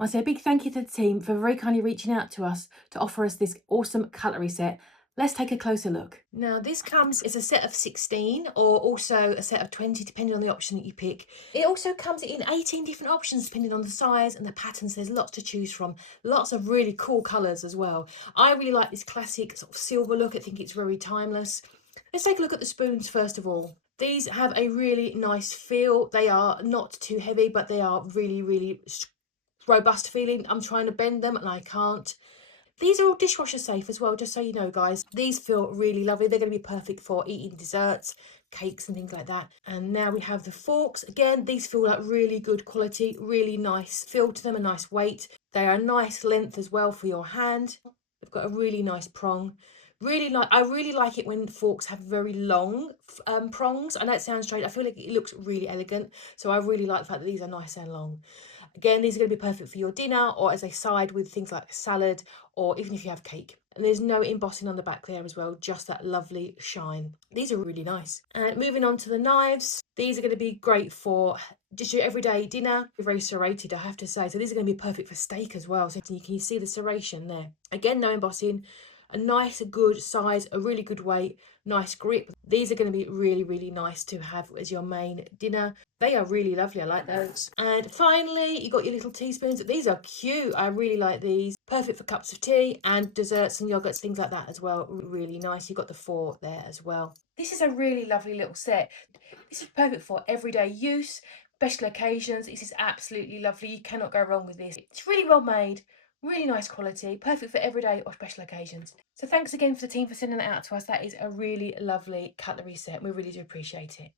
I say a big thank you to the team for very kindly reaching out to us to offer us this awesome cutlery set. Let's take a closer look. Now this comes as a set of 16 or also a set of 20 depending on the option that you pick. It also comes in 18 different options depending on the size and the patterns. There's lots to choose from. Lots of really cool colours as well. I really like this classic sort of silver look. I think it's very timeless. Let's take a look at the spoons first of all. These have a really nice feel. They are not too heavy, but they are really robust feeling. I'm trying to bend them and I can't. These are all dishwasher safe as well, just so you know, guys. These feel really lovely. They're going to be perfect for eating desserts, cakes and things like that. And now we have the forks. Again, these feel like really good quality, really nice feel to them, a nice weight. They are a nice length as well for your hand. They've got a really nice prong. I really like it when forks have very long prongs. I know it sounds strange. I feel like it looks really elegant. So I really like the fact that these are nice and long. Again, these are going to be perfect for your dinner or as a side with things like salad or even if you have cake. And there's no embossing on the back there as well, just that lovely shine. These are really nice. And moving on to the knives, these are going to be great for just your everyday dinner. They're very serrated, I have to say. So these are going to be perfect for steak as well. So you can see the serration there. Again, no embossing, a nice, a good size, a really good weight, nice grip. These are going to be really nice to have as your main dinner. They are really lovely. I like those. And finally, you got your little teaspoons. These are cute. I really like these. Perfect for cups of tea and desserts and yogurts, things like that as well. Really nice. You've got the 4 there as well. This is a really lovely little set. This is perfect for everyday use, special occasions. This is absolutely lovely. You cannot go wrong with this. It's really well made. Really nice quality, perfect for everyday or special occasions. So thanks again for the team for sending that out to us. That is a really lovely cutlery set. We really do appreciate it.